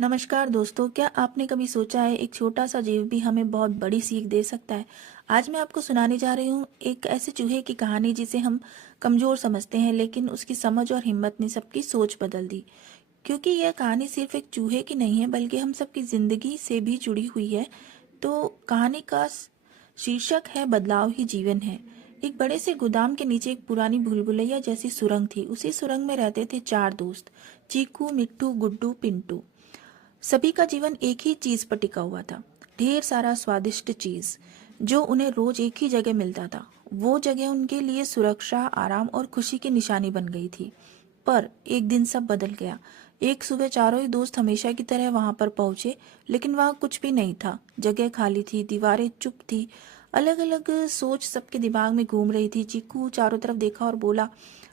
नमस्कार दोस्तों, क्या आपने कभी सोचा है एक छोटा सा जीव भी हमें बहुत बड़ी सीख दे सकता है। आज मैं आपको सुनाने जा रही हूँ एक ऐसे चूहे की कहानी जिसे हम कमजोर समझते हैं, लेकिन उसकी समझ और हिम्मत ने सबकी सोच बदल दी। क्योंकि यह कहानी सिर्फ एक चूहे की नहीं है, बल्कि हम सबकी जिंदगी से भी जुड़ी हुई है। तो कहानी का शीर्षक है बदलाव ही जीवन है। एक बड़े से गोदाम के नीचे एक पुरानी भूलभुलैया जैसी सुरंग थी। उसी सुरंग में रहते थे चार दोस्त, चीकू, मिट्टू, गुड्डू, पिंटू। सभी का जीवन एक ही चीज पर टिका हुआ था, ढेर सारा स्वादिष्ट चीज जो उन्हें रोज एक ही जगह मिलता था। वो जगह उनके लिए सुरक्षा, आराम और खुशी की निशानी बन गई थी। पर एक दिन सब बदल गया। एक सुबह चारों ही दोस्त हमेशा की तरह वहां पर पहुंचे, लेकिन वहां कुछ भी नहीं था। जगह खाली थी, दीवारें चुप थी। अलग अलग सोच सबके दिमाग में घूम रही थी। चीकू चारों तरफ देखा और बोला,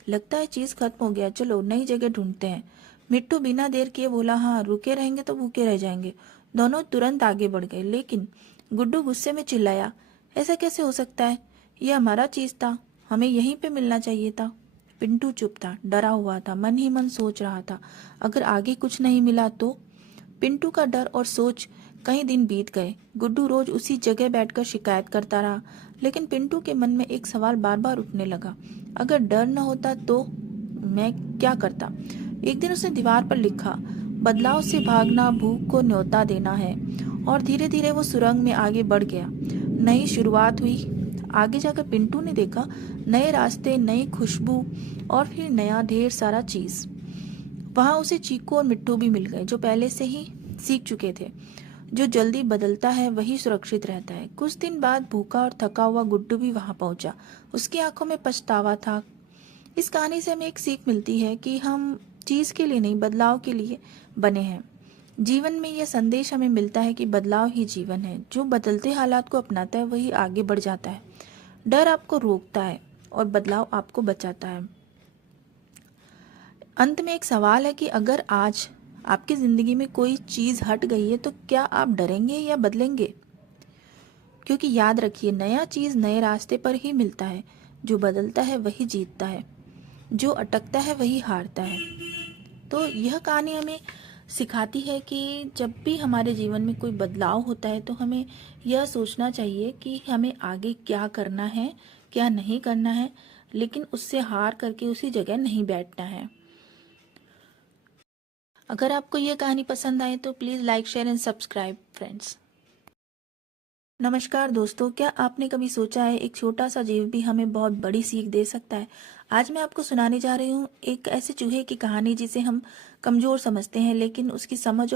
लगता है चीज खत्म हो गया, चलो नई जगह ढूंढते हैं। मिट्टू बिना देर किए बोला, हाँ, रुके रहेंगे तो भूखे रह जाएंगे। दोनों तुरंत आगे बढ़ गए, लेकिन गुड्डू गुस्से में चिल्लाया, ऐसा कैसे हो सकता है? ये हमारा चीज था, हमें यहीं पे मिलना चाहिए था। पिंटू चुप था, डरा हुआ था, मन ही मन सोच रहा था, अगर आगे कुछ नहीं मिला तो। पिंटू का डर और सोच कई दिन बीत गए। गुड्डू रोज उसी जगह बैठकर शिकायत करता रहा, लेकिन पिंटू के मन में एक सवाल बार बार उठने लगा, अगर डर न होता तो मैं क्या करता। एक दिन उसने दीवार पर लिखा, बदलाव से भागना भूख को न्योता देना है। और धीरे धीरे वो सुरंग में आगे बढ़ गया। नई शुरुआत हुई। आगे जाकर पिंटू ने देखा, नए रास्ते, नई खुशबू और फिर नया ढेर सारा चीज। वहां उसे चीकू और मिट्टू भी मिल गए, जो पहले से ही सीख चुके थे, जो जल्दी बदलता है वही सुरक्षित रहता है। कुछ दिन बाद भूखा और थका हुआ गुड्डू भी वहां पहुंचा। उसकी आंखों में पछतावा था। इस कहानी से हमें एक सीख मिलती है कि हम चीज के लिए नहीं, बदलाव के लिए बने हैं। जीवन में यह संदेश हमें मिलता है कि बदलाव ही जीवन है। जो बदलते हालात को अपनाता है वही आगे बढ़ जाता है। डर आपको रोकता है और बदलाव आपको बचाता है। अंत में एक सवाल है कि अगर आज आपकी जिंदगी में कोई चीज हट गई है तो क्या आप डरेंगे या बदलेंगे? क्योंकि याद रखिए, नया चीज नए रास्ते पर ही मिलता है। जो बदलता है वही जीतता है, जो अटकता है वही हारता है। तो यह कहानी हमें सिखाती है कि जब भी हमारे जीवन में कोई बदलाव होता है तो हमें यह सोचना चाहिए कि हमें आगे क्या करना है, क्या नहीं करना है, लेकिन उससे हार करके उसी जगह नहीं बैठना है। अगर आपको यह कहानी पसंद आए तो please like, share and subscribe friends. नमस्कार दोस्तों, क्या आपने कभी सोचा है एक छोटा सा जीव भी हमें बहुत बड़ी सीख दे सकता है। आज मैं आपको सुनाने जा रही हूँ एक ऐसे चूहे की कहानी जिसे हम कमजोर समझते हैं, लेकिन उसकी समझ और